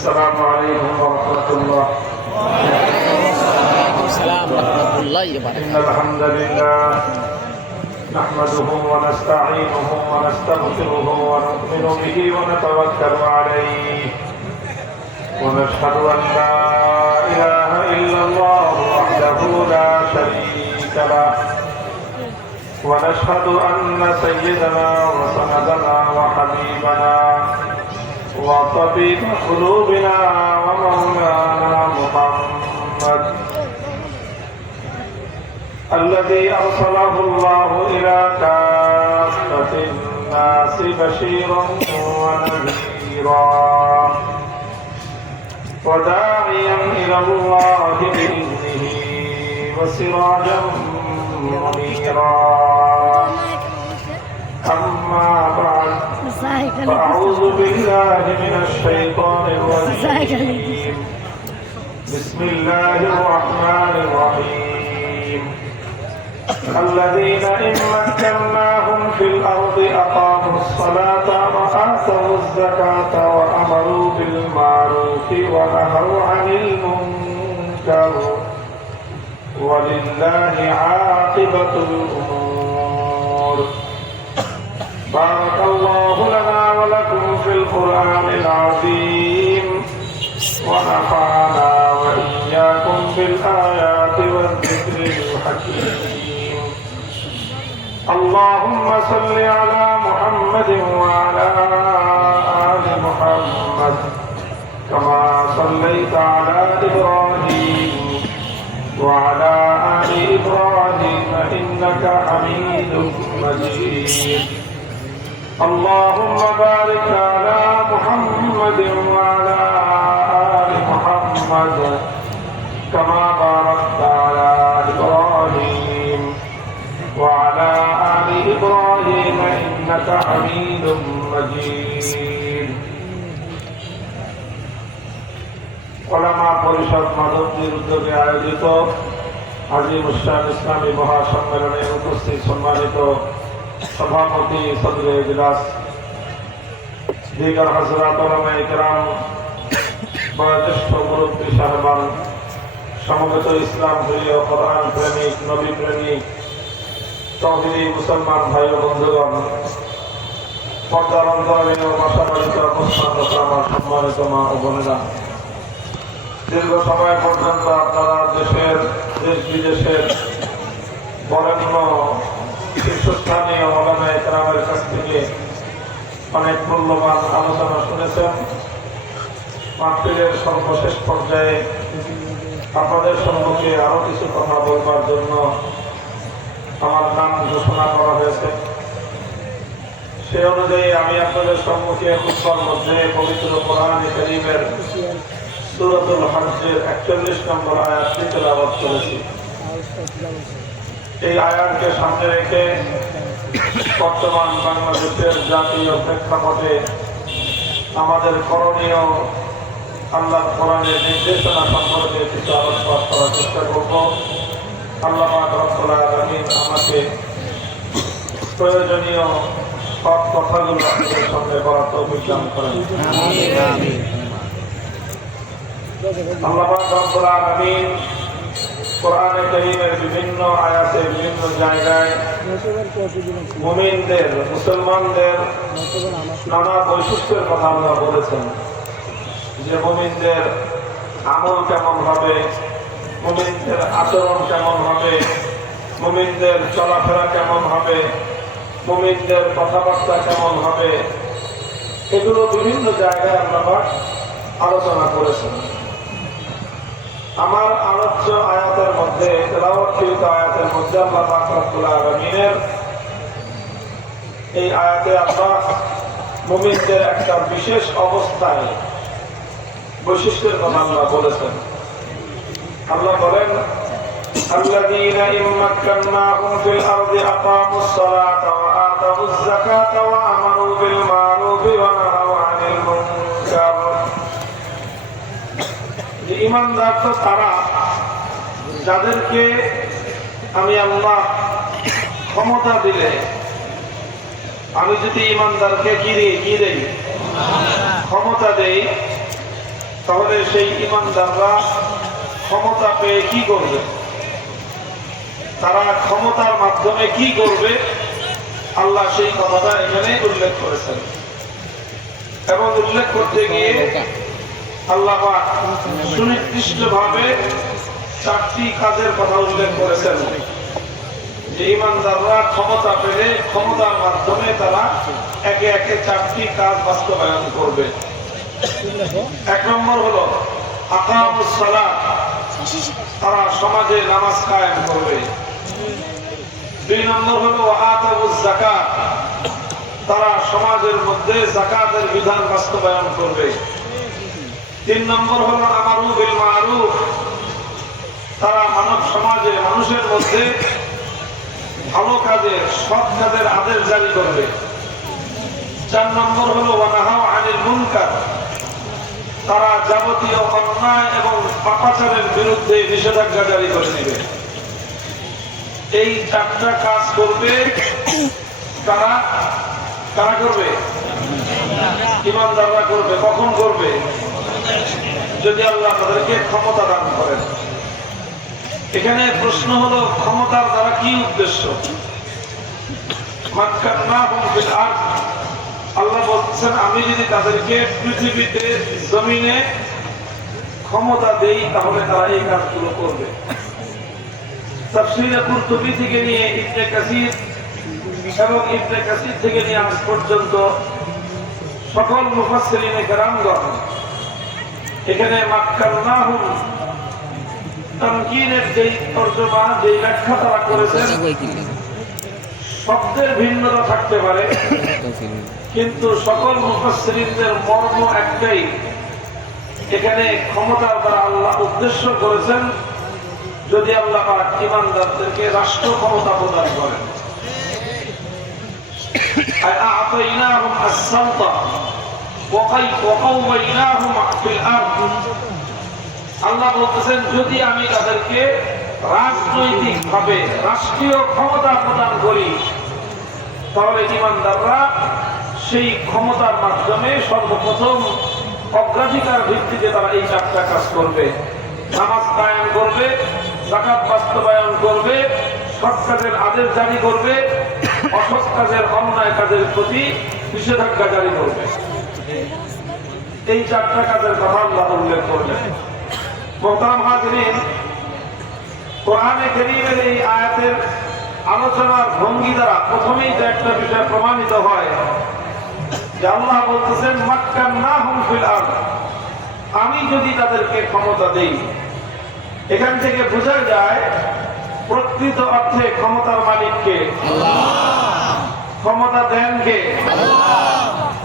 السلام عليكم ورحمة الله. وعليكم السلام ورحمة الله وبركاته. إن الحمد لله نحمده ونستعينه ونستغفره ونؤمن به ونتوكل عليه ونشهد أن لا إله إلا الله وحده لا شريك له ونشهد أن سيدنا وسندنا وحبيبنا وطبيب قلوبنا ومولانا محمد الذي أرسله الله إلى كافة الناس بشيرا ونذيرا وداعيا إلى الله بإذنه وسراجا منيرا. أما بعد فأعوذ بالله من الشيطان الرجيم. بسم الله الرحمن الرحيم. الذين إن مكناهم في الأرض أقاموا الصلاة وآتوا الزكاة وأمروا بالمعروف ونهوا عن المنكر ولله عاقبة الأمور. بارك الله لنا ولكم في القرآن العظيم ونفعنا وإياكم بالآيات والذكر الحكيم. اللهم صل على محمد وعلى آل محمد كما صليت على إبراهيم وعلى آل إبراهيم إنك حميد مجيد. اللهم بارك على محمد وعلى آل محمد كما باركت على إبراهيم وعلى آل إبراهيم إنك حميد مجيد. ওলামা পরিষদ মাধবদীর উদ্যোগে আয়োজিত আজিম উস্তাদ ইসলামী মহাসম্মেলনে উপস্থিত সম্মানিত সভাপতি সদরে ইজলাস, দিগার হযরত ওলামায়ে কেরাম, বয়োজ্যেষ্ঠ মুরব্বী সাহেবান, সমবেত ইসলাম প্রিয়, কোরআন প্রেমিক, নবী প্রেমিক, তৌহিদি মুসলমান ভাই ও বন্ধুগণ, পর্দার অন্তরালে ও পাশাপাশিতে অবস্থানরত আমার সম্মানিত মা ও বোনেরা, দীর্ঘ সময় পর্যন্ত আপনারা দেশ বিদেশের বরেণ্য শীর্ষস্থানীয় ওলামায়ে কেরামের কাছ থেকে অনেক মূল্যবান আলোচনা শুনেছেন। মাহফিলের সর্বশেষ পর্যায়ে আপনাদের সম্মুখে আরো কিছু কথা বলবার জন্য আমার নাম ঘোষণা করা হয়েছে। সে অনুযায়ী আমি আপনাদের সম্মুখে খুতবার মধ্যে পবিত্র কোরআন কারীমের সূরাতুল হজ্জের 41 নম্বর আয়াতটি তেলাওয়াত করেছি। এই আয়াতকে সামনে রেখে বর্তমান বাংলাদেশের জাতীয় প্রেক্ষাপটে আমাদের করণীয় আল্লাহর কোরআনের নির্দেশনা সম্পর্কে কিছু আলোকপাত করার চেষ্টা করব। আল্লাহ পাক রব্বুল আলামিন আমাকে প্রয়োজনীয় সব কথাগুলো আপনাদের সামনে বলার তৌফিক দান করেন। আল্লাহ পাক রব্বুল আলামিন কোরআনে কারীমের বিভিন্ন আয়াতে বিভিন্ন জায়গায় মুমিনদের, মুসলমানদের নানা বৈশিষ্ট্যের কথা আল্লাহ বলেছেন, যে মুমিনদের আমল কেমন হবে, মুমিনদের আচরণ কেমন হবে, মুমিনদের চলাফেরা কেমন হবে, মুমিনদের কথাবার্তা কেমন হবে, এগুলো বিভিন্ন জায়গায় আল্লাহ পাক আলোচনা করেছেন। আমার আলোচ্য আয়াতের মধ্যে, তেলাওয়াতকৃত আয়াতের মধ্যে আল্লাহ পাক রব্বুল আলামিনের এই আয়াতে আল্লাহ মুমিনদের একটা বিশেষ অবস্থায় বৈশিষ্ট্যের কথা আল্লাহ বলেছেন। আল্লাহ বলেন, আল্লাযীনা ইন মাক্কান্নাহুম ফিল আরদি আকামুস সালাতা ওয়া আতাউয যাকাতা ওয়া আমারু বিল মা'রুফি ওয়া নাহাউ আনিল মুনকার। যে ঈমানদার তো তারা যাদেরকে আমি আল্লাহ ক্ষমতা দিলে, আমি যদি ঈমানদারকে কি দেই, ক্ষমতা দেই, তাহলে সেই ইমানদাররা ক্ষমতা পেয়ে কি করবে? তারা ক্ষমতার মাধ্যমে কি করবে? আল্লাহ সেই কথাটা এখানে উল্লেখ করেছেন এবং উল্লেখ করতে গিয়ে আল্লাহ পাক সুনির্দিষ্টভাবে 4টি কাজের কথা উল্লেখ করেছেন যে ইমানদাররা ক্ষমতা পেলে ক্ষমতার মাধ্যমে তারা একে একে 4টি কাজ বাস্তবায়ন করবে। 1 নম্বর হলো আকামুস সালাত, তারা সমাজে নামাজ কায়েম করবে। 2 নম্বর হলো আতাউজ যাকাত, তারা সমাজের মধ্যে যাকাতের বিধান বাস্তবায়ন করবে। 3 নম্বর হলো আমারু বিল মারুফ, তারা মানব সমাজে মানুষের মধ্যে ভালো কাজের সৎ কাজের আদেশ জারি করবে। 4 নম্বর হলো ওয়ানাহাউ আনিল মুনকার, তারা যাবতীয় অন্যায় এবং পাপাচারের বিরুদ্ধে নিষেধাজ্ঞা জারি করে দিবে। এই 4টা কাজ করবে তারা, কারা করবে? ইমানদাররা করবে। কখন করবে? যদি আল্লাহ তাদেরকে ক্ষমতা দান করেন। এখানে প্রশ্ন হলো ক্ষমতার দ্বারা কি উদ্দেশ্য? মাক্কান্নাহুম ফিল আরদ, আল্লাহ বলছেন আমি যদি তাদেরকে পৃথিবীতে জমিনে ক্ষমতা দেই তাহলে তারা এই কাজগুলো করবে। তাফসীরে কুরতুবী থেকে নিয়ে ইবনে কাসির এবং ইবনে কাসির থেকে নিয়ে আজ পর্যন্ত সকল মুফাসসিরিনে কেরামগণ এখানে মাক্কান্নাহুম তামকিনের যে তরজমা, যে ব্যাখ্যা তারা করেছেন শব্দের ভিন্নতা থাকতে পারে, কিন্তু সকল মুফাসসিরিনদের মর্ম একটাই, এখানে ক্ষমতার দ্বারা আল্লাহ উদ্দেশ্য করেছেন যদি আল্লাহ পাক ইমানদারদেরকে রাষ্ট্র ক্ষমতা প্রদান করেন। আ'তাইনাহুম আস-সালতা ওয়া কাওমাইনাহুম ফিল আরদ, আল্লাহ বলতেছেন যদি আমি তাদেরকে রাজনৈতিকভাবে রাষ্ট্রীয় ক্ষমতা প্রদান করি তাহলে ইমানদাররা সেই ক্ষমতার মাধ্যমে সর্বপ্রথম অগ্রাধিকার ভিত্তিতে তারা এই 4টা কাজ করবে। নামাজ কায়েম করবে, যাকাত বাস্তবায়ন করবে, সৎ কাজের আদেশ জারি করবে, অসৎ কাজের অন্যায় কাজের প্রতি নিষেধাজ্ঞা জারি করবে। এই 4টা কাজের কথা আল্লাহ উল্লেখ করলেন। মোহতারাম হাজিরিন, কোরআনে কারীমের এই আয়াতের আলোচনার ভঙ্গি দ্বারা প্রথমেই যে একটা বিষয় প্রমাণিত হয় যে আল্লাহ বলতেছেন মাক্কান্নাহুম ফিল আরদ, আমি যদি তাদেরকে ক্ষমতা দেই। এখান থেকে বোঝা যায় প্রকৃত অর্থে ক্ষমতার মালিক কে? আল্লাহ। ক্ষমতা দেন কে? আল্লাহ।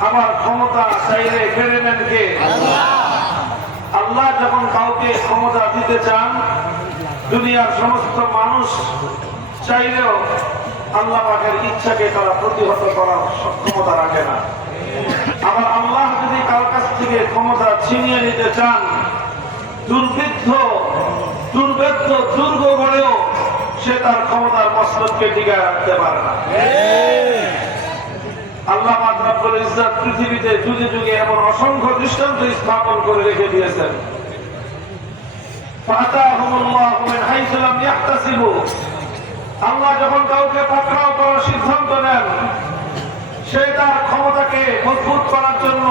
আবার ক্ষমতা চাইলে কেড়ে নেন কে? আল্লাহ। আল্লাহ যখন কাউকে ক্ষমতা দিতে চান, দুনিয়ার সমস্ত মানুষ চাইলেও আল্লাহ পাকের ইচ্ছাকে তারা প্রতিহত করার সক্ষমতা রাখে না। আবার আল্লাহ যদি কার কাছ থেকে ক্ষমতা ছিনিয়ে নিতে চান, দুর্বৃত্ত দুর্গ গড়েও সে তার ক্ষমতার মসনদকে টিকায় রাখতে পারে না। আল্লাহ পাক রব্বুল ইজ্জত পৃথিবীতে যুগে যুগে এমন অসংখ্য দৃষ্টান্ত স্থাপন করে রেখে দিয়েছেন। ফাতাহুমুল্লাহু মিন হাইসু লাম ইয়াহতাসিবু, আল্লাহ যখন কাউকে পাকড়াও করার সিদ্ধান্ত নেন, সে তার ক্ষমতাকে মজবুত করার জন্য,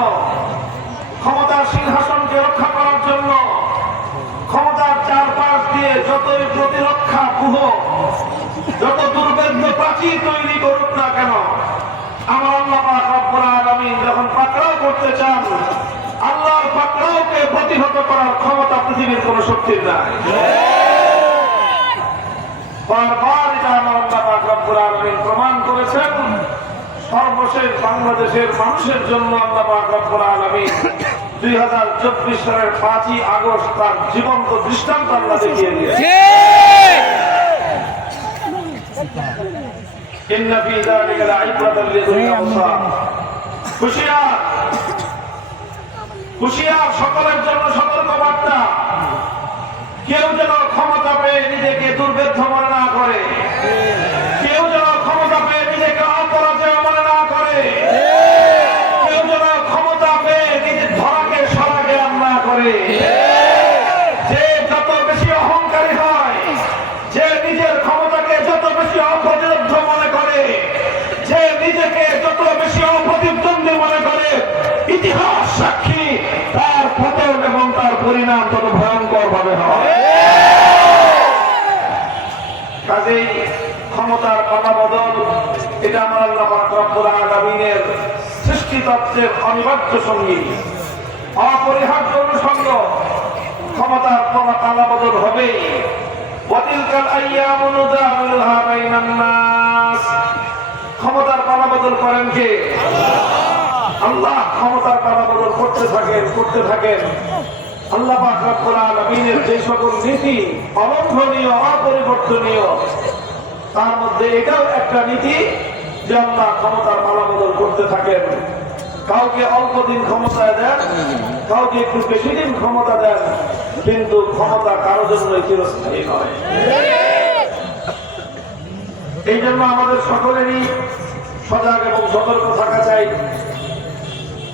ক্ষমতার সিংহাসনকে রক্ষা করার জন্য ক্ষমতার চারপাশ দিয়ে যতই প্রতিরক্ষা পুহ, যত দুর্ভেদ্য প্রাচীর তৈরি করুক না কেন, আমার আল্লাহ পাক রব্বুল আলামিন যখন পাকড়াও করতে চান, আল্লাহর পাকড়াওকে প্রতিহত করার ক্ষমতা পৃথিবীর কোন শক্তির নাই। বারবার এটা আমার আল্লাহ পাক রব্বুল আলামিন প্রমাণ করেছেন। সর্বশেষ বাংলাদেশের মানুষের জন্য আল্লাহ পাক রব্বুল আলামিন 2024 সালের 5ই আগস্ট তার জীবন্ত দৃষ্টান্ত আল্লাহ দেখিয়ে দিয়েছেন। ইন্না ফী যালিকা লাইবরাতান লিউলিল আবসার। হুঁশিয়ার সকলের জন্য সতর্কবার্তা, কেউ যেন ক্ষমতা পেয়ে নিজেকে দুর্ভেদ্য মনে না করে, কেউ যেন ক্ষমতা পেয়ে নিজেকে অপরাজেয় মনে না করে, কেউ যেন ক্ষমতা পেয়ে নিজের ধরাকে সরা জ্ঞান না করে। তার পতন এবং তার পরিণাম তত ভয়ঙ্কর ভাবে হয়। কাজেই ক্ষমতার পালাবদল এটা আমার আল্লাহ পাক রব্বুল আলামিনের সৃষ্টিতত্ত্বের অনিবার্য সঙ্গী, অপরিহার্য অনুষঙ্গ। ক্ষমতার পালাবদল হবেই। ওয়াতিলকাল আইয়ামু নুদাউলুহা বাইনান নাস। ক্ষমতার পালাবদল করেন কে? আল্লাহ ক্ষমতার পালাবদল করতে থাকেন। আল্লাহ পাক রব্বুল আলামিনের যে সকল নীতি অলঙ্ঘনীয়, অপরিবর্তনীয়, তার মধ্যে এটাও একটা নীতি যে আল্লাহ ক্ষমতার পালাবদল করতে থাকেন। কাউকে অল্প দিন ক্ষমতায় দেন, কাউকে একটু বেশি দিন ক্ষমতা দেন, কিন্তু ক্ষমতা কারো জন্যই চিরস্থায়ী নয়। এই জন্য আমাদের সকলেরই সজাগ এবং সতর্ক থাকা চাই।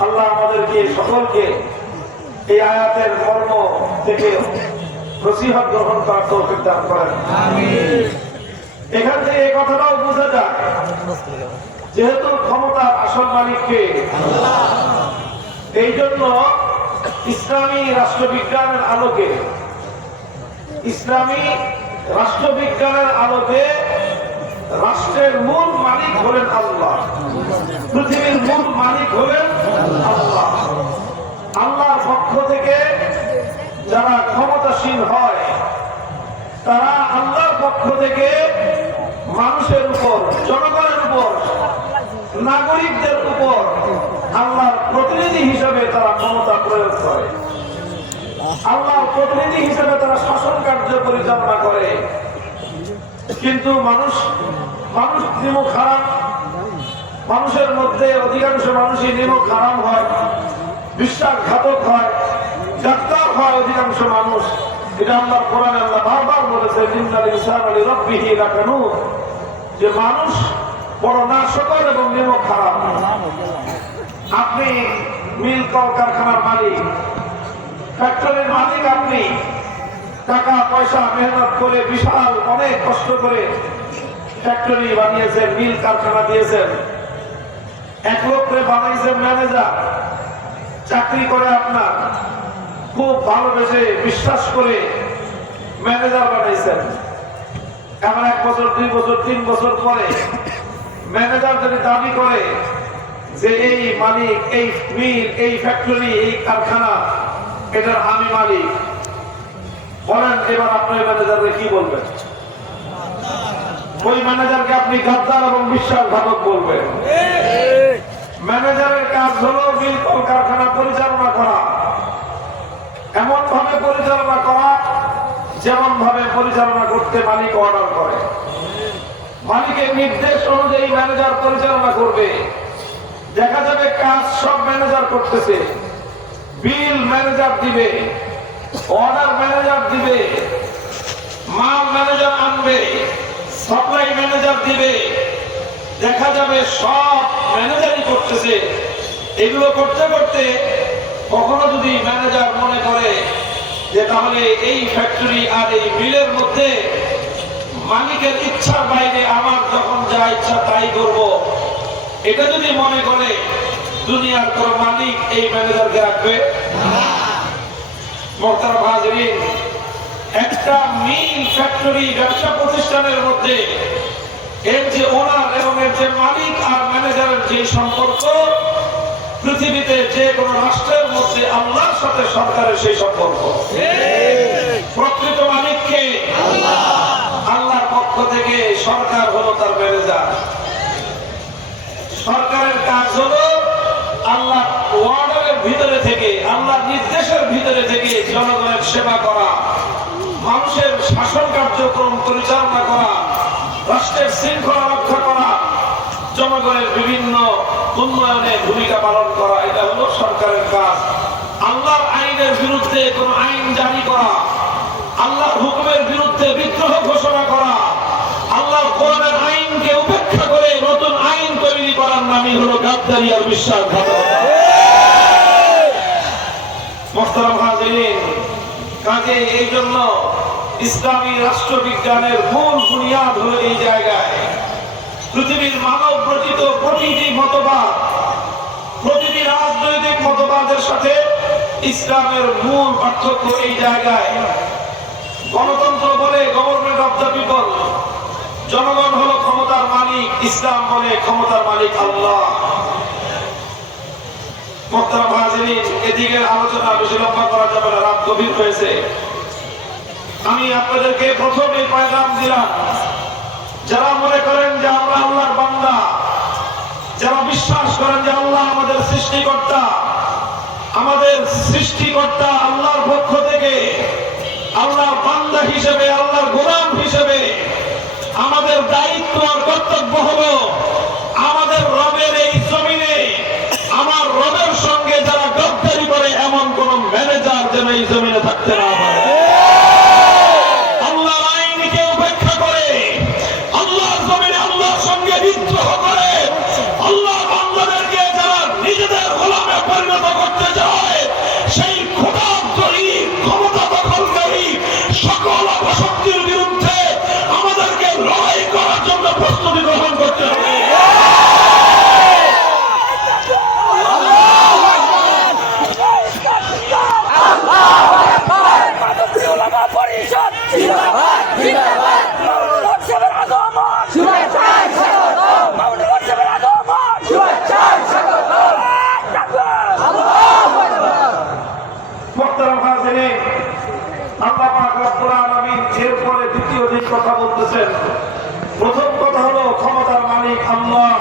আল্লাহ আমাদেরকে সকলকে এই আয়াতের মর্ম থেকে নসিহত গ্রহণ করার তৌফিক দান করেন। এখান থেকে এই কথাটাও বোঝা যায়, যেহেতু ক্ষমতার আসল মালিককে, এই জন্য ইসলামী রাষ্ট্রবিজ্ঞানের আলোকে রাষ্ট্রের মূল মালিক হলেন আল্লাহ, পৃথিবীর মূল মালিক হলেন আল্লাহ। আল্লাহর পক্ষ থেকে যারা ক্ষমতাসীন হয়, তারা আল্লাহর পক্ষ থেকে মানুষের উপর, জনগণের উপর, নাগরিকদের উপর আল্লাহর প্রতিনিধি হিসেবে তারা ক্ষমতা প্রয়োগ করে। আল্লাহর প্রতিনিধি হিসেবে তারা শাসন কার্য পরিচালনা করে। কিন্তু মানুষ নিমক হারাম। মানুষের মধ্যে অধিকাংশ মানুষই নিমক হারাম হয়, বিশ্বাসঘাতক হয়, গাদ্দার হয় অধিকাংশ মানুষ। এটা আল্লাহর কোরআনে আল্লাহ বারবার বলেছে, ইন্নাল ইনসানা লিরাব্বিহি লাকানুত, যে মানুষ বড় নাশকর এবং নিমক হারাম। আপনি মিল কলকারখানার মালিক, ফ্যাক্টরির মালিক, আপনি টাকা পয়সা মেহনত করে বিশাল অনেক কষ্ট করে ফ্যাক্টরি বানিয়েছেন, মিল কারখানা দিয়েছেন, এক লোককে বানাইছেন ম্যানেজার, চাকরি করে আপনার, খুব ভালোবেসে বিশ্বাস করে ম্যানেজার বানাইছেন। এমন 1 বছর, 2 বছর, 3 বছর পরে ম্যানেজার যদি দাবি করে যে এই মালিক, এই মিল, এই ফ্যাক্টরি, এই কারখানা, এটার আমি মালিক, বলেন এবার আপনি ম্যানেজারকে কি বলবেন? ওই ম্যানেজারকে আপনি গাদ্দার এবং বিশ্বাসঘাতক বলবেন। ম্যানেজারের কাজ হলো মিল কলকারখানা পরিচালনা করা, এমন ভাবে পরিচালনা করা যেমন ভাবে পরিচালনা করতে মালিক অর্ডার করে। মালিকের নির্দেশ অনুযায়ী ম্যানেজার পরিচালনা করবে। দেখা যাবে কাজ সব ম্যানেজার করতেছে, বিল ম্যানেজার দিবে, অর্ডার ম্যানেজার দিবে, মাল ম্যানেজার আনবে, সাপ্লাই ম্যানেজার দিবে। দেখা যাবে সব ম্যানেজারই করতেছে। এগুলো করতে করতে কখনো যদি ম্যানেজার মনে করে যে তাহলে এই ফ্যাক্টরি আর এই মিলের মধ্যে মালিকের ইচ্ছার বাইরে আমার যখন যা ইচ্ছা তাই করব, এটা যদি মনে করে, দুনিয়ার কোন মালিক এই ম্যানেজারকে রাখবে? মোহতারাম হাজিরিন, একটা মিল, ফ্যাক্টরি, ব্যবসা প্রতিষ্ঠানের মধ্যে এর যে ওনার এবং এর যে মালিক আর ম্যানেজারের যে সম্পর্ক, পৃথিবীতে যে কোনো রাষ্ট্রের মধ্যে আল্লাহর সাথে সরকারের সেই সম্পর্ক। প্রকৃত মালিককে আল্লাহর পক্ষ থেকে সরকার হলো তার ম্যানেজার। সরকারের কাজ হলো আল্লাহ ওয়ার্ডারের ভিতরে থেকে, আল্লাহর নির্দেশের ভিতরে থেকে জনগণের সেবা করা, মানুষের শাসন কার্যক্রম পরিচালনা করা, রাষ্ট্রের শৃঙ্খলা রক্ষা করা, জনগণের বিভিন্ন উন্নয়নে ভূমিকা পালন করা। এটা হলো সরকারের কাজ। আল্লাহর আইনের বিরুদ্ধে কোন আইন জারি করা, আল্লাহর হুকুমের বিরুদ্ধে বিদ্রোহ ঘোষণা করা, আল্লাহর কোরআনের আইনকে উপেক্ষা করে নতুন আইন তৈরি করার নামই হলো গাদ্দারি আর বিশ্বাসঘাতকতা। মোহতারাম হাজিরিন, কাজে এই জন্য ইসলামী রাষ্ট্রবিজ্ঞানের মূল বুনিয়াদ হলো এই জায়গায়। পৃথিবীর মানব রচিত প্রতিটি মতবাদ, প্রতিটি রাজনৈতিক মতবাদের সাথে ইসলামের মূল পার্থক্য এই জায়গায়। গণতন্ত্র বলে গভর্নমেন্ট অফ দ্য পিপল, জনগণ হলো ক্ষমতার মালিক, ইসলাম বলে ক্ষমতার মালিক আল্লাহ। মোহতারাম হাজিরিন, এদিকে আলোচনা বেশি লম্বা করা যাবে না, রাত গভীর হয়েছে। আমি আপনাদেরকে প্রথমে পয়গাম দিলাম, যারা মনে করেন যে আমরা আল্লাহর বান্দা, যারা বিশ্বাস করেন যে আল্লাহ আমাদের সৃষ্টিকর্তা, আমাদের সৃষ্টিকর্তা আল্লাহর পক্ষ থেকে আল্লাহর বান্দা হিসেবে, আল্লাহর গোলাম হিসেবে আমাদের দায়িত্ব আর কর্তব্য হলো আমাদের রবের এই জমিনে আমার রবের সঙ্গে যারা গদ্দারি করে এমন কোন ম্যানেজার যেন এই জমিনে থাকতে না পারে। আল্লাহর আইনকে উপেক্ষা করে, আল্লাহর জমিনে আল্লাহর সঙ্গে বিদ্রোহ করে, আল্লাহ বান্দাদেরকে যারা নিজেদের গোলামে পরিণত করতে চায়, সেই খোদাদ্রোহী ক্ষমতা দখলকারী সকল অপশক্তির বিরুদ্ধে আমাদেরকে লড়াই করার জন্য প্রস্তুতি গ্রহণ করতে হবে। এরপরে দ্বিতীয় দিন কথা বলতেছেন। প্রথম কথা হলো ক্ষমতার মালিক আল্লাহ,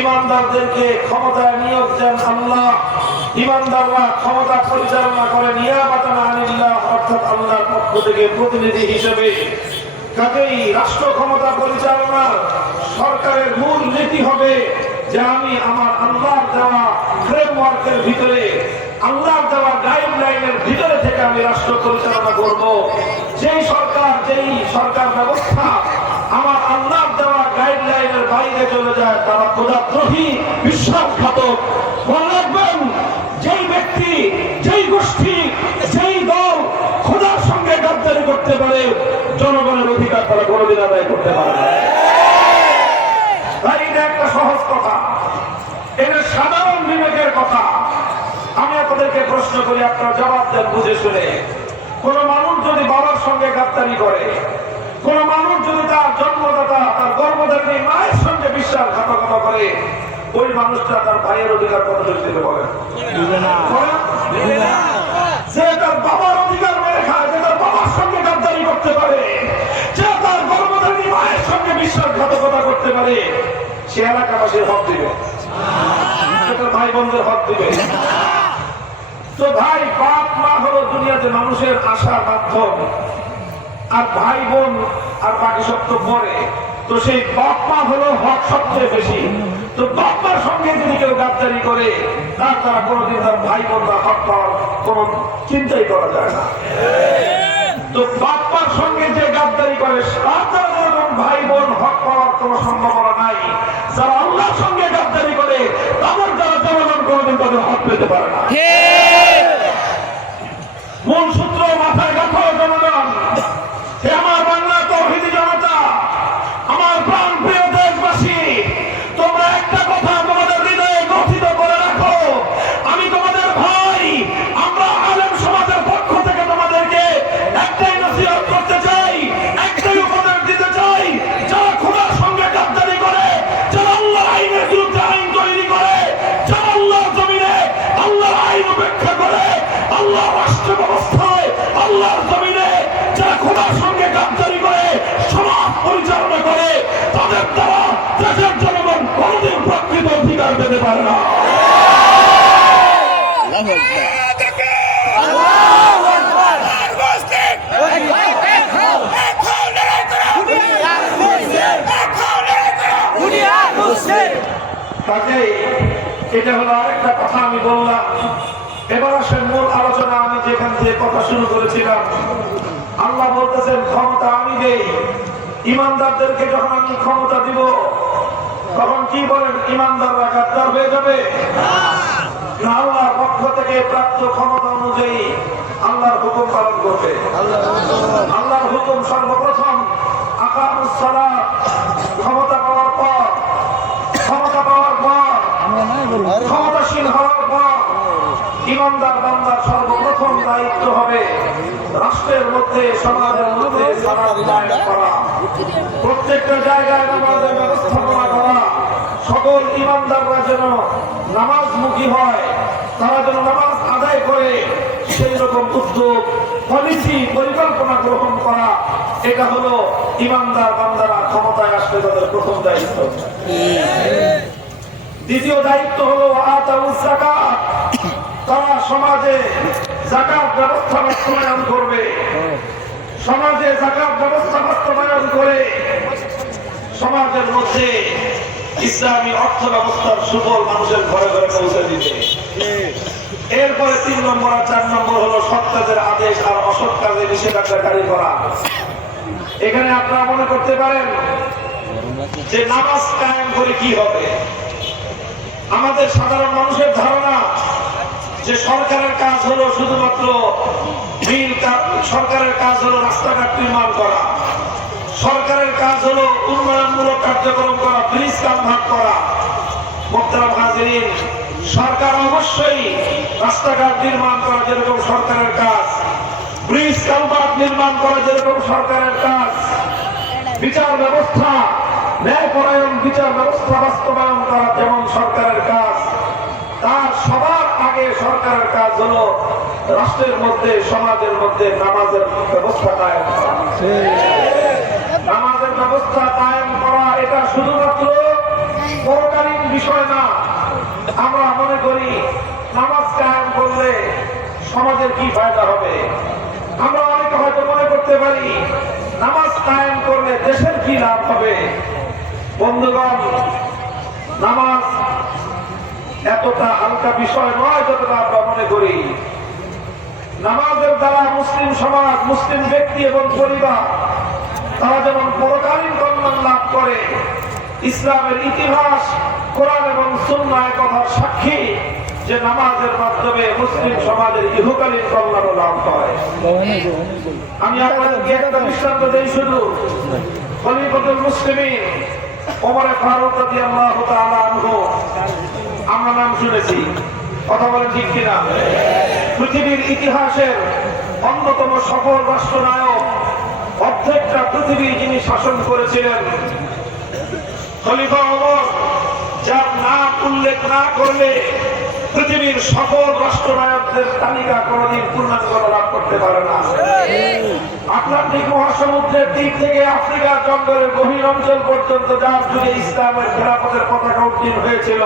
ইমানদারদেরকে ক্ষমতায় নিয়োগ দেন আল্লাহ, ইমানদাররা ক্ষমতা পরিচালনা করে নিয়াবাতান আনিল্লাহ, অর্থাৎ আল্লাহর পক্ষ থেকে প্রতিনিধি হিসেবে। কাজেই রাষ্ট্র ক্ষমতা পরিচালনার সরকারের মূল নীতি হবে যে আমি আমার আল্লাহর দেওয়া ফ্রেমওয়ার্কের ভিতরে, আল্লাহর দেওয়া গাইডলাইনের ভিতরে থেকে আমি রাষ্ট্র পরিচালনা করব। যেই সরকার ব্যবস্থা আমার আল্লাহর দেওয়া গাইডলাইনের বাইরে চলে যায় তারা খোদাদ্রোহী, বিশ্বাসঘাতক। মনে রাখবেন, যেই ব্যক্তি, যেই গোষ্ঠী, যেই দল খোদার সঙ্গে গাদ্দারি করতে পারে, জনগণের অধিকার তারা কোনোদিন আদায় করতে পারে না। এটা একটা সহজ কথা, এটা সাধারণ বিবেকের কথা। আমি আপনাদেরকে প্রশ্ন করি, আপনারা জবাব দেন বুঝে শুনে। কোন মানুষ যদি বাবার সঙ্গে গাদ্দারি করে, কোন মানুষ যদি তার জন্মদাতা, তার গর্ভধারিণী মায়ের সঙ্গে বিশ্বাসঘাতকতা করে, ওই মানুষটা তার ভাইয়ের অধিকার কত দিতে বলেন? যে তার বাবার অধিকার মেরে খায়, যে তার বাবার সঙ্গে গাদ্দারি করতে পারে, যে তার গর্ভধারিণী মায়ের সঙ্গে বিশ্বাসঘাতকতা করতে পারে, সে এলাকাবাসীর হক দিবে, সেটার ভাই বোনদের হক দিবে। তো ভাই, বাপ মা হলো দুনিয়াতে মানুষের আশার মাধ্যম, আর ভাই বোন আর বাকি সব তো পরে। তো সেই বাপ মা হলো হক সবচেয়ে বেশি। তো বাপ মার সঙ্গে যদি কেউ গাদ্দারি করে, তার দ্বারা কোনোদিন তার ভাই বোনরা হক পাওয়ার কোন চিন্তাই করা যায় না। তো বাপ মার সঙ্গে যে গাদ্দারি করে, তার দ্বারা যেরকম ভাই বোন হক পাওয়ার কোন সম্ভাবনা নাই, যারা আল্লাহর সঙ্গে গাদ্দারি করে তাদের দ্বারা জনগণ কোনোদিন তাদের হক পেতে পারে না। মূল সূত্র মাথায় রাখো জনগণ। হে আমার বাংলা তৌহিদি জনতা, আমার প্রাণ প্রিয় দেশবাসী, তোমরা একটা কথা তোমাদের হৃদয়ে গঠিত করে রাখো, আমি তোমাদের ভাই। আমরা আলেম সমাজের পক্ষ থেকে তোমাদেরকে একটাই নসিহত করতে চাই, একটাই উপদেশ দিতে চাই। যারা খোদার সঙ্গে গাদ্দারি করে, যারা আল্লাহর আইনের বিরুদ্ধে আইন তৈরি করে, যারা আল্লাহর জমিনে আল্লাহর আইন উপেক্ষা করে, আল্লাহ রাষ্ট্র ব্যবস্থায় আল্লাহর জমিনে যারা খোদার সঙ্গে গাদ্দারি করে সমাজ পরিচালনা করে, তাদের দ্বারা দেশের জনগণ কোনদিন প্রকৃত অধিকার পেতে পারে না। কাজেই এটা হলো আরেকটা কথা আমি বললাম। এবার আসেন মূল আলোচনা। আমি যেখান থেকে কথা শুরু করেছিলাম, আল্লাহ বলতেছেন ক্ষমতা আমি দেই। ইমানদারদেরকে যখন আমি ক্ষমতা দিব, তখন কি বলেন? ইমানদাররা গাদ্দার হয়ে যাবে না, আল্লাহর পক্ষ থেকে প্রাপ্ত ক্ষমতা অনুযায়ী আল্লাহর হুকুম পালন করবে। আল্লাহর হুকুম সর্বপ্রথম আকামুস সালাত, ক্ষমতা পাওয়ার পর, ক্ষমতাশীল হওয়ার পর ইমানদার বান্দার সর্বপ্রথম দায়িত্ব হবে রাষ্ট্রের মধ্যে, সমাজের মধ্যে সালাত কায়েম করা, প্রত্যেকটা জায়গায় নামাজের ব্যবস্থাপনা করা, সকল ইমানদাররা যেন নামাজমুখী হয়, তারা যেন নামাজ আদায় করে, সেই রকম উদ্যোগ, পলিসি, পরিকল্পনা গ্রহণ করা, এটা হলো ইমানদার বান্দারা ক্ষমতায় আসলে তাদের প্রথম দায়িত্ব। দ্বিতীয় দায়িত্ব হলো আতাউজ যাকাত, তারা সমাজে যাকাত ব্যবস্থা বাস্তবায়ন করবে, সমাজে যাকাত ব্যবস্থা বাস্তবায়ন করে সমাজের মধ্যে ইসলামী অর্থ ব্যবস্থার সুফল মানুষের ঘরে ঘরে পৌঁছে দিবে। এরপরে 3 নম্বর আর 4 নম্বর হলো সৎ কাজের আদেশ আর অসৎ কাজে নিষেধাজ্ঞা জারি করা। এখানে আপনারা মনে করতে পারেন যে নামাজ কায়েম করে কি হবে। আমাদের সাধারণ মানুষের ধারণা যে সরকারের কাজ হলো শুধুমাত্র সরকারের কাজ হলো রাস্তাঘাট নির্মাণ করা, সরকারের কাজ হলো উন্নয়নমূলক কার্যক্রম করা, ব্রিজ কালভার্ট করা। মোহতারাম হাজিরিন, সরকার অবশ্যই রাস্তাঘাট নির্মাণ করা যেরকম সরকারের কাজ, ব্রিজ কালভার্ট নির্মাণ করা যেরকম সরকারের কাজ, বিচার ব্যবস্থা, ন্যায়পরায়ণ বিচার ব্যবস্থা বাস্তবায়ন করা যেমন সরকারের কাজ, তার সবার আগে সরকারের কাজ হলো রাষ্ট্রের মধ্যে, সমাজের মধ্যে নামাজের ব্যবস্থা কায়েম করা। নামাজের ব্যবস্থা কায়েম করা এটা শুধুমাত্র পরকালীন বিষয় না। আমরা মনে করি নামাজ কায়েম করলে সমাজের কি ফায়দা হবে। আমরা অনেকে হয়তো মনে করতে পারি নামাজ কায়েম করলে দেশের কি লাভ হবে। বন্ধুগণ, নামাজ এতটা হালকা বিষয় নয় যতটা আমরা মনে করি। নামাজের দ্বারা মুসলিম সমাজ, মুসলিম ব্যক্তি এবং পরিবার তারা যেমন পরকালীন কল্যাণ লাভ করে, ইসলামের ইতিহাস, কোরআন এবং সুন্নাহ কথার সাক্ষী যে নামাজের মাধ্যমে মুসলিম সমাজের ইহকালীন কল্যাণ লাভ হয়। আমি আপনাদেরকে একটা দৃষ্টান্ত দেই শুধু। খলিফাতুল মুসলিমিন ওমর ফারুক রাদিয়াল্লাহু তাআলা আনহু, আমরা নাম শুনেছি, কথা বলেন ঠিক কিনা? পৃথিবীর ইতিহাসের অন্যতম সফল রাষ্ট্রনায়ক, অর্ধেকটা পৃথিবী যিনি শাসন করেছিলেন, খলিফা ওমর, যার নাম উল্লেখ না করলে পৃথিবীর সকল রাষ্ট্রনায়কদের তালিকা কোনদিন পূর্ণাঙ্গ লাভ করতে পারে না। আটলান্টিক মহাসমুদ্রের দিক থেকে আফ্রিকার জঙ্গলের গভীর অঞ্চল পর্যন্ত যার যুগে ইসলামের খেলাফতের পতাকা উত্তীর্ণ হয়েছিল,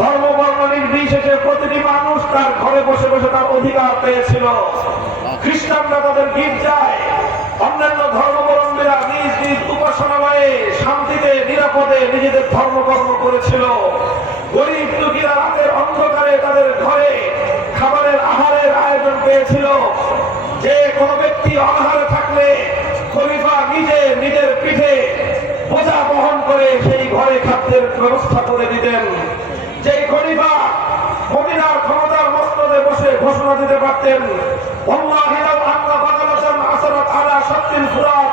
ধর্ম বর্ণ নির্বিশেষে প্রতিটি মানুষ তার ঘরে বসে বসে তার অধিকার পেয়েছিল। খ্রিস্টানরা তাদের গির্জায়, অন্যান্য ধর্মাবলম্বীরা নিজ নিজ উপাসনালয়ে শান্তিতে নিরাপদে নিজেদের ধর্মকর্ম করেছিল। গরিব দুঃখীরা রাতের অন্ধকারে তাদের ঘরে খাবারের আহারের আয়োজন পেয়েছিল। যে কোনো ব্যক্তি অনাহারে থাকলে খলিফা নিজে নিজের পিঠে বোঝা বহন করে সেই ঘরে খাদ্যের ব্যবস্থা করে দিতেন। যেই খলিফা মদিনার ক্ষমতার মসনদে বসে ঘোষণা দিতে পারতেন, ওয়াল্লাহি লাউ আন্না বাগালাতান আসরাত আলা শাত্তিল ফুরাত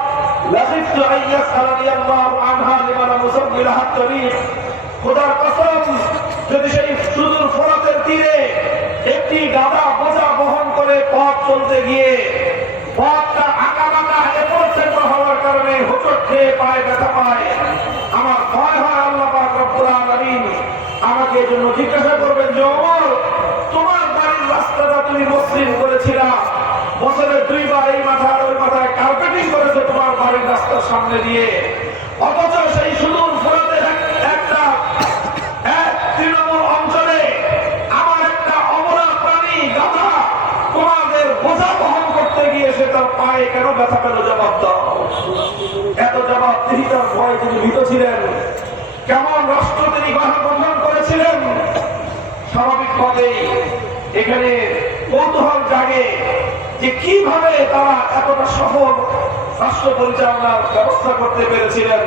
লাখিফতু আইয়াসআলানি আল্লাহু আনহা লিমান মুসাব্বিলাহা তরিক। খোদার কসম, যদি সেই সুদূর ফোরাতের তীরে একটি গাধা বোঝা বহন করে পথ চলতে গিয়ে পথটা আঁকাবাঁকা এপরসেন্ট হওয়ার কারণে হোঁচট খেয়ে পায়ে ব্যথা পায়, আমার ভয় হয় আল্লাহ পাক রব্বুল আলামিন আমাকে এই জন্য জিজ্ঞাসা করবেন যে ওমর, তোমার বাড়ির রাস্তাটা তুমি মসৃণ করেছিলা, বছরে 2 বার এই মাথার ওই মাথায় কার্পেটিং করেছো তোমার বাড়ির রাস্তার সামনে দিয়ে, অথচ সেই সুদূর ফোরাতের একটা তৃণমূল অঞ্চলে আমার একটা অবলা প্রাণী গাধা তোমাদের বোঝা বহন করতে গিয়ে সে তার পায়ে কেন ব্যথা পেল? জবাব দাও। এত জবাবদিহিতার ভয়ে তিনি ভীত ছিলেন। কেমন রাষ্ট্র তিনি গঠন করেছিলেন? স্বাভাবিকভাবেই এখানে কৌতূহল জাগে যে কিভাবে তারা এতটা সফল রাষ্ট্র পরিচালনার ব্যবস্থা করতে পেরেছিলেন,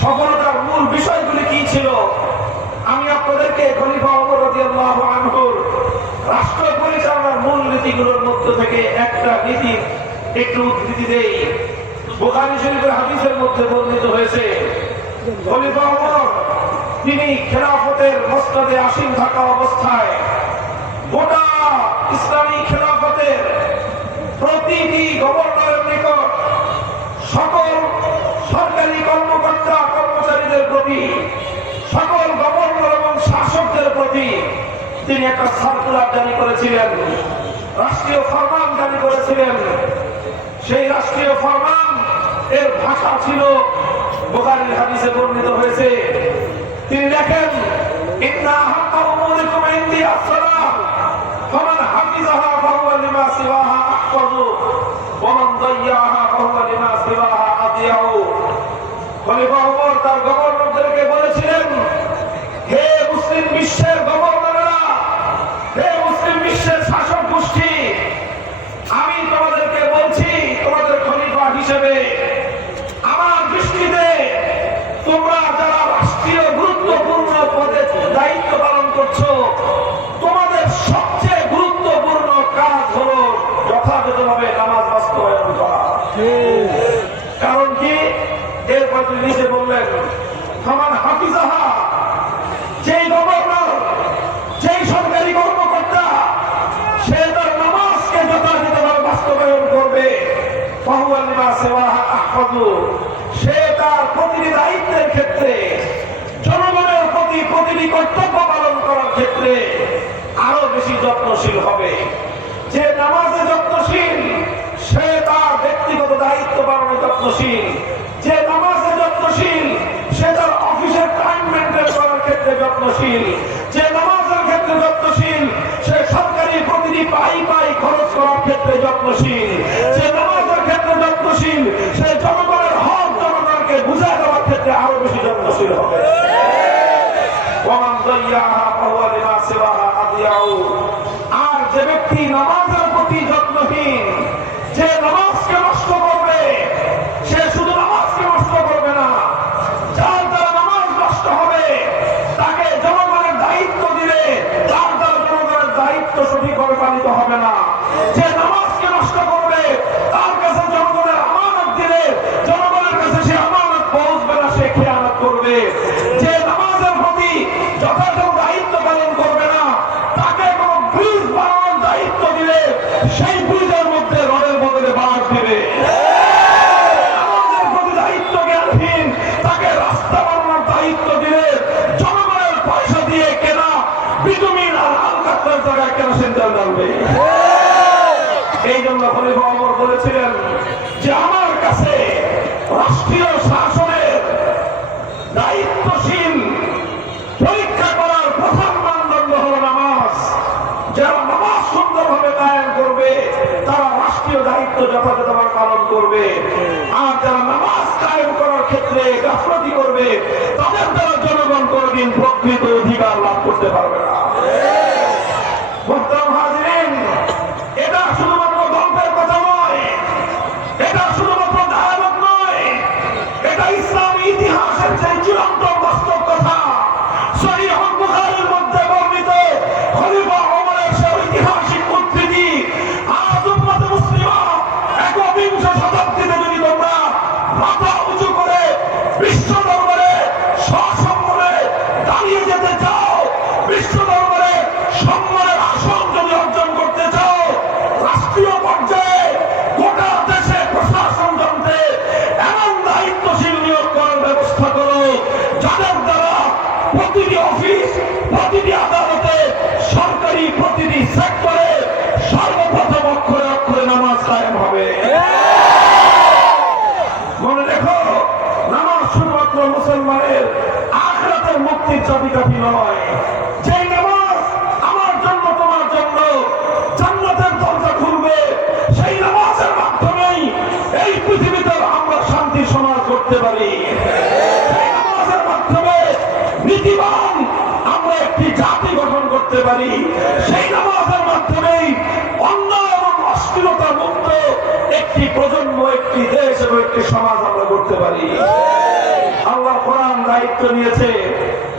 সফলতার মূল বিষয়গুলি কি ছিল। আমি আপনাদেরকে খলিফা ওমর রাদিয়াল্লাহু আনহুর রাষ্ট্র পরিচালনার মূল নীতিগুলোর মধ্য থেকে একটা নীতির একটু উদ্ধৃতি দেই। বুখারী শরীফের হাদিসের মধ্যে বর্ণিত হয়েছে, খলিফা ওমর তিনি খেলাফতের মসনদে আসীন থাকা অবস্থায় গোটা ইসলামী খেলাফতের প্রতিটি গভর্নরের নিকট সকল সরকারি কর্মকর্তা কর্মচারীদের প্রতি, সকল গভর্নর এবং শাসকদের প্রতি তিনি একটা সার্কুলার জারি করেছিলেন, রাষ্ট্রীয় ফরমান জারি করেছিলেন। সেই রাষ্ট্রীয় ফরমান এর ভাষা ছিল বুখারীর হাদিসে বর্ণিত হয়েছে। তিনি লেখেন, ইন্না হাক্কা উমুরিকুম ইনদি as-সালাহ ফামান হাফিজাহা ফাহুয়া লিমা সিওয়াহা আহফাযু ওয়া মান দায়্যাহা ফাহুয়া লিমা সিওয়াহা আদিয়াউ। খলিফা ওমর তার গভর্নরদেরকে বলেছিলেন, হে মুসলিম বিশ্বের গভর্নররা, হে মুসলিম বিশ্বের শাসক গোষ্ঠী, আমি তোমাদেরকে বলছি, তোমাদের খলিফা হিসেবে আমার দৃষ্টিতে তোমরা যারা রাষ্ট্রীয় গুরুত্বপূর্ণ পদে দায়িত্ব পালন করছো, তোমাদের সবচেয়ে গুরুত্বপূর্ণ কাজ হলো যথাযথভাবে নামাজ বাস্তবায়ন করা। কারণ কি? এরপর তিনি নিজে বললেন, ফামান হাফিজাহা, যেই গভর্নর, যেই সরকারি কর্মকর্তা সে তার নামাজকে যথাযথভাবে বাস্তবায়ন করবে, ফাহুয়া লিমা সিওয়াহা আহফাযু, সে তার প্রতিটি দায়িত্বের ক্ষেত্রে, জনগণের প্রতি প্রতিটি কর্তব্য পালন করার ক্ষেত্রে আরো বেশি যত্নশীল হবে। যে নামাজে যত্নশীল সে তার ব্যক্তিগত দায়িত্ব পালনে যত্নশীল, যে নামাজে যত্নশীল সে তার অফিসের টাইম মেনটেন করার ক্ষেত্রে যত্নশীল, যে নামাজের ক্ষেত্রে যত্নশীল সে সরকারি প্রতিটি পাই পাই খরচ করার ক্ষেত্রে যত্নশীল, যে নামাজের ক্ষেত্রে যত্নশীল সে জনগণের হক জনগণকে বুঝায় দেওয়ার ক্ষেত্রে আরো বেশি যত্নশীল হবে। ওয়ামান দায়্যাহা ফাহুয়া লিমা সিওয়াহা আদিয়াউ। আর যে ব্যক্তি নামাজের প্রতি যত্নহীন, যে নামাজকে নষ্ট করবে, সে শুধু নামাজকে নষ্ট করবে না, যার দ্বারা নামাজ নষ্ট হবে তাকে জনগণের দায়িত্ব দিলে তার দ্বারা জনগণের দায়িত্ব সঠিকভাবে পালিত হবে না। যে নামাজকে নষ্ট করবে তার কাছে জনগণের আমানত দিলে জনগণের কাছে সে আমানত পৌঁছবে না, সে খেয়ানত করবে। যে নামাজের প্রতি যথাযথ দায়িত্ব পালন করবে না তাকে কোনো ব্রিজ বানানোর দায়িত্ব দিলে সেই ব্রিজের মধ্যে রডের বদলে বাঁশ দিবে। নামাজের প্রতি দায়িত্ব জ্ঞানহীন তাকে রাস্তা বানানোর দায়িত্ব দিলে জনগণের পয়সা দিয়ে কেনা বিটুমিন আর আলকাতরার জায়গায় কেরোসিন তেল ঢালবে। এই জন্য খলিফা ওমর বলেছিলেন যে আমার কাছে রাষ্ট্রীয় শাসনের দায়িত্বশীল পরীক্ষা করার প্রধান মানদণ্ড হলো নামাজ। যারা নামাজ সুন্দরভাবে কায়েম করবে তারা রাষ্ট্রীয় দায়িত্ব যথাযথভাবে পালন করবে, আর যারা নামাজ কায়েম করার ক্ষেত্রে গাফলতি করবে তাদের দ্বারা জনগণ কোনদিন প্রকৃত অধিকার লাভ করতে পারবে না। মুহতারাম হাজিরিন, এটা শুধুমাত্র গল্পের কথা নয়, এটা শুধুমাত্র ডায়ালগ নয়, এটা ইসলামী ইতিহাসের যে চূড়ান্ত বাস্তব কথা। সহিহ বুখারীর মধ্যে বর্ণিত খলিফা ওমরের সেই ঐতিহাসিক উদ্ধৃতি আজ উম্মতে মুসলিমা একবিংশ শতাব্দীতে যদি তোমরা মাথা উঁচু করে বিশ্ব দরবারে সসম্মানে দাঁড়িয়ে যেতে চাও, বিশ্ব দরবারে সম্মানের আসন যদি অর্জন করতে চাও, রাষ্ট্রীয় পর্যায়ে গোটা দেশে প্রশাসন যন্ত্রে এমন দায়িত্বশীল নিয়োগ করার ব্যবস্থা করো যাদের দ্বারা প্রতিটি অফিস, প্রতিটি আদালতে, সরকারি প্রতিটি সেক্টরে সর্বপ্রথম অক্ষরে অক্ষরে নামাজ কায়েম হবে। মনে রেখো, নামাজ শুধুমাত্র মুসলমানের আখিরাতের মুক্তির চাবিকাঠি নয়। যে নামাজ আমার জন্য তোমার জন্য জান্নাতের দরজা খুলবে, সেই নামাজের মাধ্যমেই এই পৃথিবীতে আমরা শান্তি সমাজ করতে পারি। সেই নামাজের মাধ্যমে নীতিবান আমরা একটি জাতি গঠন করতে পারি। সেই নামাজের মাধ্যমেই অন্যায় এবং অশ্লীলতা মুক্ত একটি প্রজন্ম, একটি দেশ এবং একটি সমাজ আমরা করতে পারি। আল্লাহ কোরআন দায়িত্ব নিয়েছে,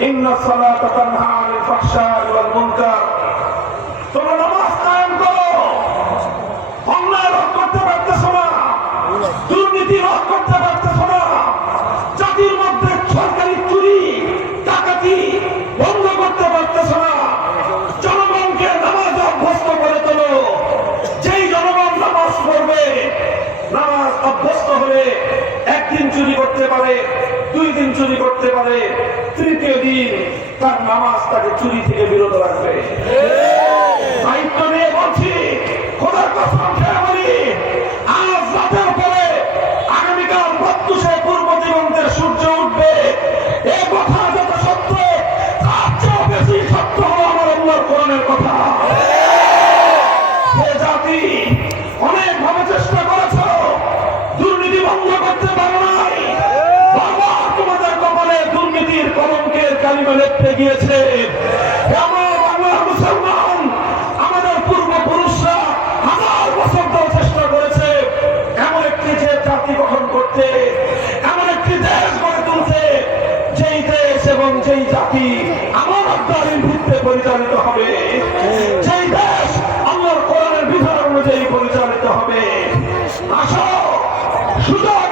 ইন্নাস সালাতা তানহা আনিল ফাহশাই ওয়াল মুনকার। তোমরা নামাজ কায়েম করো। অন্যায় রোধ করতে পারতেছো না, দুর্নীতি রোধ করতে পারতেছো না, জাতির মধ্যে সরকারি চুরি ডাকাতি বন্ধ করতে পারতেছো না, জনগণকে নামাজে চুরি করতে পারে, 2 দিন চুরি করতে পারে, তৃতীয় দিন তার নামাজ তাকে চুরি থেকে বিরত রাখবে। দায়িত্ব নিয়ে বলছি, খোদার কসম খেয়ে বলি, আজ রাতের পরে আগামীকাল প্রত্যুষে পূর্ব দিগন্তের সূর্য উঠবে। এ কথা যত সত্য, তার চেয়েও বেশি সত্য হলো আমার আল্লাহর কোরআনের কথা। যে জাতি অনেক ভাবে চেষ্টা করেছ, দুর্নীতি বন্ধ করতে পারো নাই, বারবার তোমাদের কপালে দুর্নীতির কলঙ্কের কালিমা লেপতে গিয়েছে। আমার বাংলার মুসলমান, আমাদের পূর্বপুরুষরা হাজার বছর ধরে চেষ্টা করেছে এমন একটি যে জাতি গঠন করতে, এমন একটি দেশ গড়ে তুলতে, যেই দেশ এবং যেই জাতি আমার আব্দারির ভিত্তিতে পরিচালিত হবে, যেই দেশ আল্লাহর কোরআনের বিধান অনুযায়ী পরিচালিত হবে। আসো, সুযোগ